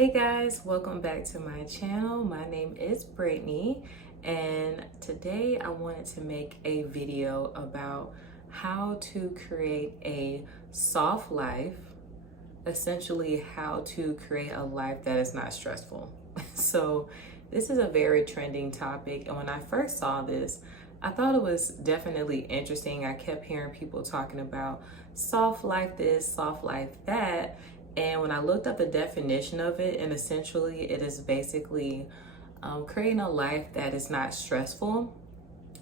Hey guys, welcome back to my channel. My name is Brittany, and today I wanted to make a video about how to create a soft life, essentially how to create a life that is not stressful. So this is a very trending topic, and when I first saw this, I thought it was definitely interesting. I kept hearing people talking about soft life this, soft life that. And when I looked up the definition of it, and essentially it is basically creating a life that is not stressful,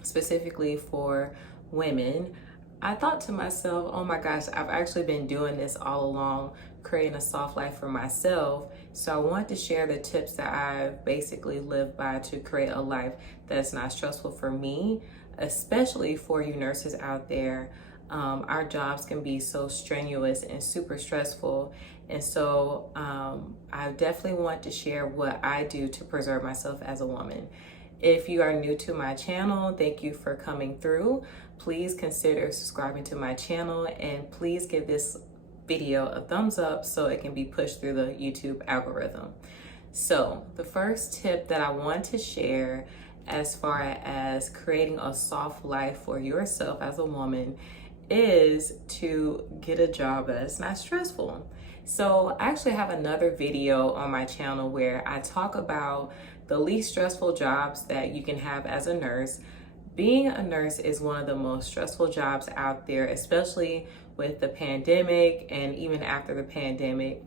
specifically for women, I thought to myself, oh my gosh, I've actually been doing this all along, creating a soft life for myself. So I wanted to share the tips that I've basically lived by to create a life that's not stressful for me, especially for you nurses out there. Our jobs can be so strenuous and super stressful. And so I definitely want to share what I do to preserve myself as a woman. If you are new to my channel, thank you for coming through. Please consider subscribing to my channel, and please give this video a thumbs up so it can be pushed through the YouTube algorithm. So the first tip that I want to share as far as creating a soft life for yourself as a woman is to get a job that's not stressful. So I actually have another video on my channel where I talk about the least stressful jobs that you can have as a nurse. Being a nurse is one of the most stressful jobs out there, especially with the pandemic and even after the pandemic.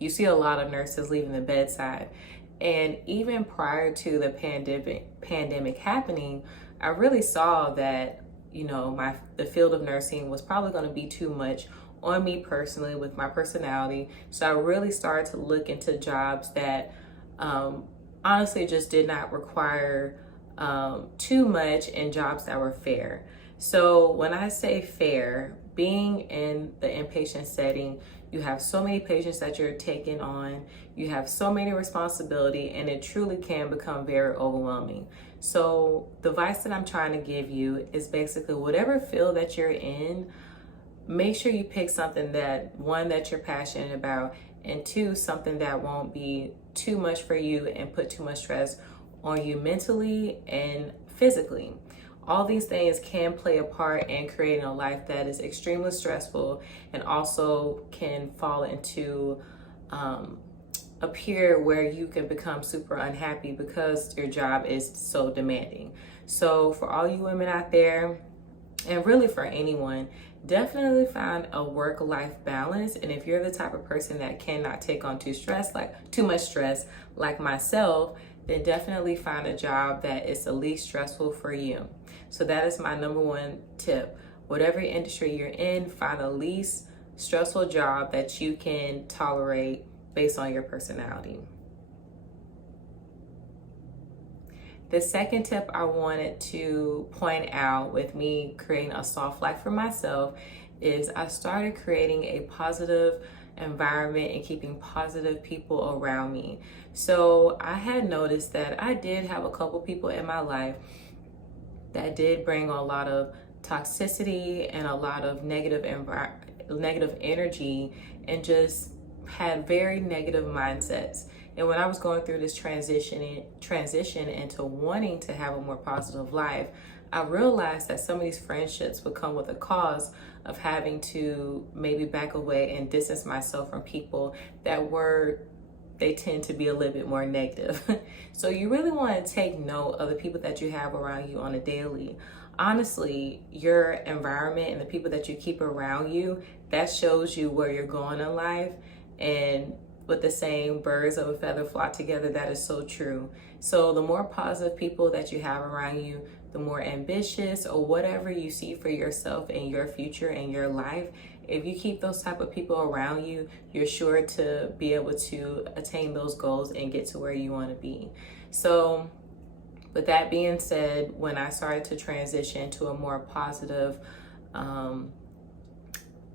You see a lot of nurses leaving the bedside. And even prior to the pandemic happening, I really saw that the field of nursing was probably going to be too much on me personally with my personality. So I really started to look into jobs that honestly just did not require too much, and jobs that were fair. So when I say fair, being in the inpatient setting, you have so many patients that you're taking on, you have so many responsibility, and it truly can become very overwhelming. So the advice that I'm trying to give you is basically whatever field that you're in, make sure you pick something that, one, that you're passionate about, and two, something that won't be too much for you and put too much stress on you mentally and physically. All these things can play a part in creating a life that is extremely stressful and also can fall into a period where you can become super unhappy because your job is so demanding. So for all you women out there, and really for anyone, definitely find a work-life balance. And if you're the type of person that cannot take on too much stress like myself, then definitely find a job that is the least stressful for you. So that is my number one tip. Whatever industry you're in, find the least stressful job that you can tolerate based on your personality. The second tip I wanted to point out with me creating a soft life for myself is I started creating a positive environment and keeping positive people around me. So I had noticed that I did have a couple people in my life that did bring a lot of toxicity and a lot of negative energy, and just had very negative mindsets. And when I was going through this transition into wanting to have a more positive life, I realized that some of these friendships would come with a cause of having to maybe back away and distance myself from people that they tend to be a little bit more negative. So you really want to take note of the people that you have around you on a daily. Honestly, your environment and the people that you keep around you, that shows you where you're going in life. And with the saying, birds of a feather flock together, that is so true. So the more positive people that you have around you, the more ambitious or whatever you see for yourself and your future and your life, if you keep those type of people around you, you're sure to be able to attain those goals and get to where you want to be. So with that being said, when I started to transition to a more positive,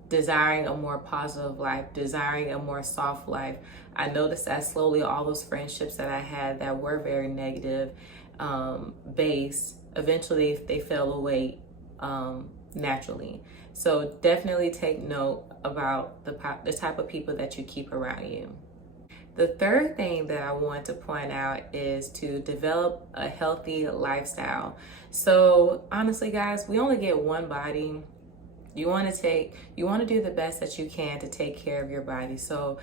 desiring a more positive life, desiring a more soft life, I noticed that slowly all those friendships that I had that were very negative based, eventually they fell away naturally. So definitely take note about the type of people that you keep around you. The third thing that I want to point out is to develop a healthy lifestyle. So honestly, guys, we only get one body. You want to do the best that you can to take care of your body. So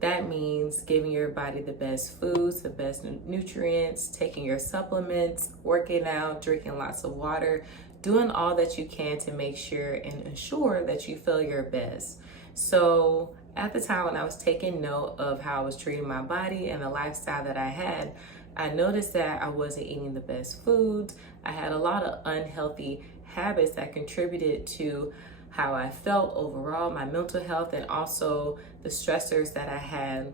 that means giving your body the best foods, the best nutrients, taking your supplements, working out, drinking lots of water, doing all that you can to make sure and ensure that you feel your best. So at the time when I was taking note of how I was treating my body and the lifestyle that I had, I noticed that I wasn't eating the best foods. I had a lot of unhealthy habits that contributed to how I felt overall, my mental health, and also the stressors that I had.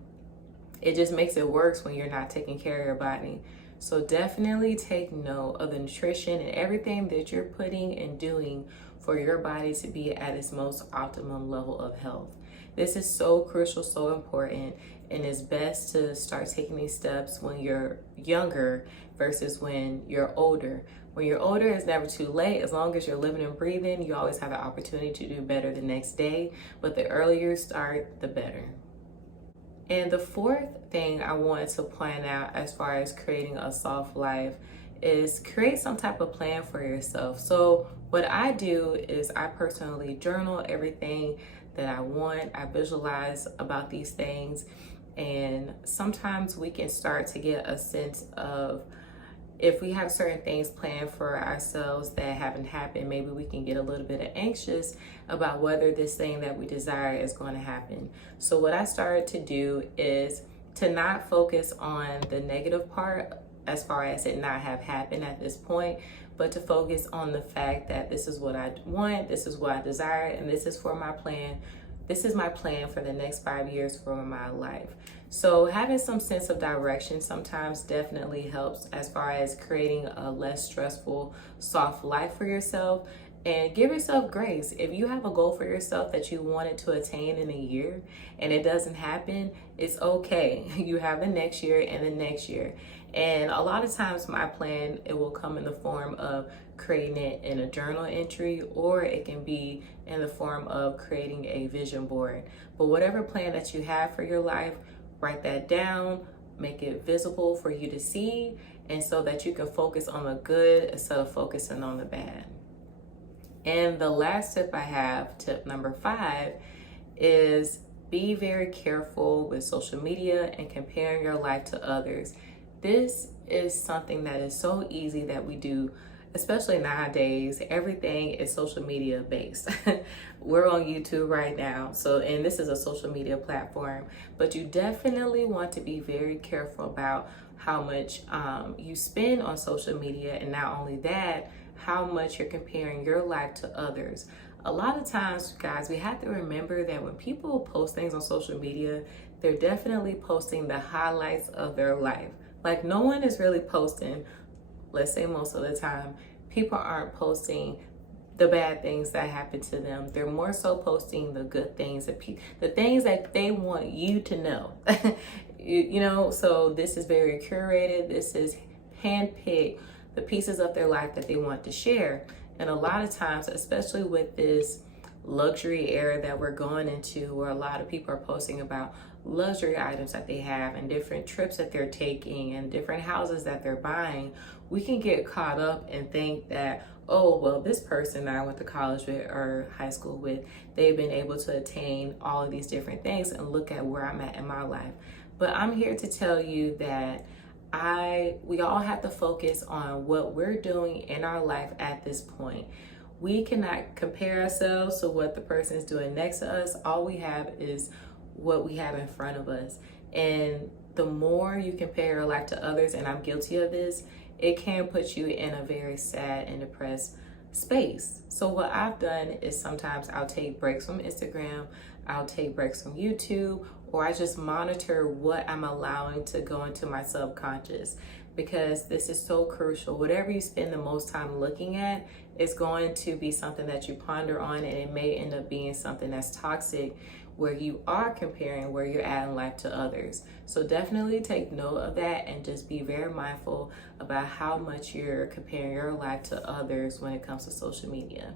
It just makes it worse when you're not taking care of your body. So definitely take note of the nutrition and everything that you're putting and doing for your body to be at its most optimum level of health. This is so crucial, so important, and it's best to start taking these steps when you're younger versus when you're older. When you're older, it's never too late. As long as you're living and breathing, you always have the opportunity to do better the next day. But the earlier you start, the better. And the fourth thing I wanted to point out as far as creating a soft life is create some type of plan for yourself. So what I do is I personally journal everything that I want. I visualize about these things. And sometimes we can start to get a sense of if we have certain things planned for ourselves that haven't happened, maybe we can get a little bit anxious about whether this thing that we desire is going to happen. So what I started to do is to not focus on the negative part as far as it not have happened at this point, but to focus on the fact that this is what I want, this is what I desire, and this is for my plan. This is my plan for the next 5 years for my life. So having some sense of direction sometimes definitely helps as far as creating a less stressful, soft life for yourself. And give yourself grace. If you have a goal for yourself that you wanted to attain in a year and it doesn't happen, it's okay. You have the next year and the next year. And a lot of times my plan, it will come in the form of creating it in a journal entry, or it can be in the form of creating a vision board. But whatever plan that you have for your life, write that down, make it visible for you to see, and so that you can focus on the good instead of focusing on the bad. And the last tip I have, tip number 5, is be very careful with social media and comparing your life to others. This is something that is so easy that we do, especially nowadays. Everything is social media based. We're on YouTube right now, and this is a social media platform, but you definitely want to be very careful about how much you spend on social media, and not only that, how much you're comparing your life to others. A lot of times, guys, we have to remember that when people post things on social media, they're definitely posting the highlights of their life. Like, no one is really posting, let's say most of the time, people aren't posting the bad things that happen to them. They're more so posting the good things, the things that they want you to know. you know, so this is very curated. This is handpicked, the pieces of their life that they want to share. And a lot of times, especially with this luxury era that we're going into, where a lot of people are posting about luxury items that they have and different trips that they're taking and different houses that they're buying, we can get caught up and think that, oh, well, this person that I went to college with or high school with, they've been able to attain all of these different things, and look at where I'm at in my life. But I'm here to tell you that we all have to focus on what we're doing in our life at this point. We cannot compare ourselves to what the person is doing next to us. All we have is what we have in front of us. And the more you compare your life to others, and I'm guilty of this, it can put you in a very sad and depressed space. So what I've done is sometimes I'll take breaks from Instagram, I'll take breaks from YouTube, or I just monitor what I'm allowing to go into my subconscious, because this is so crucial. Whatever you spend the most time looking at is going to be something that you ponder on, and it may end up being something that's toxic, where you are comparing where you're at in life to others. So definitely take note of that and just be very mindful about how much you're comparing your life to others when it comes to social media.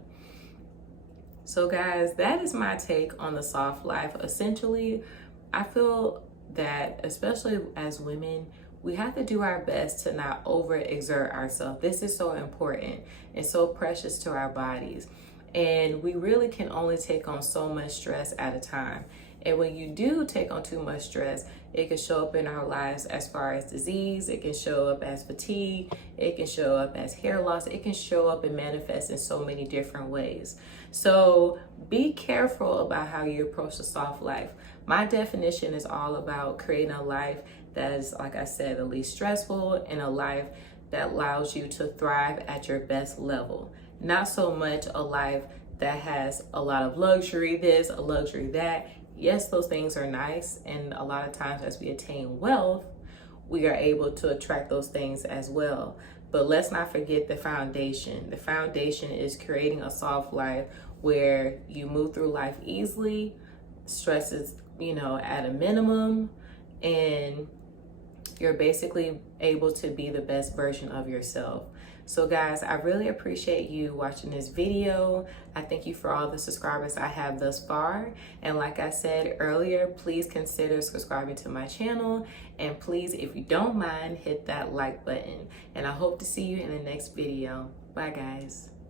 So guys, that is my take on the soft life. Essentially, I feel that, especially as women, we have to do our best to not overexert ourselves. This is so important and so precious to our bodies. And we really can only take on so much stress at a time. And when you do take on too much stress, it can show up in our lives as far as disease. It can show up as fatigue. It can show up as hair loss. It can show up and manifest in so many different ways. So be careful about how you approach the soft life. My definition is all about creating a life that is, like I said, the least stressful, and a life that allows you to thrive at your best level. Not so much a life that has a lot of luxury this, a luxury that. Yes, those things are nice, and a lot of times as we attain wealth, we are able to attract those things as well. But let's not forget the foundation. The foundation is creating a soft life where you move through life easily, stress is, at a minimum, and you're basically able to be the best version of yourself. So guys, I really appreciate you watching this video. I thank you for all the subscribers I have thus far. And like I said earlier, please consider subscribing to my channel. And please, if you don't mind, hit that like button. And I hope to see you in the next video. Bye guys.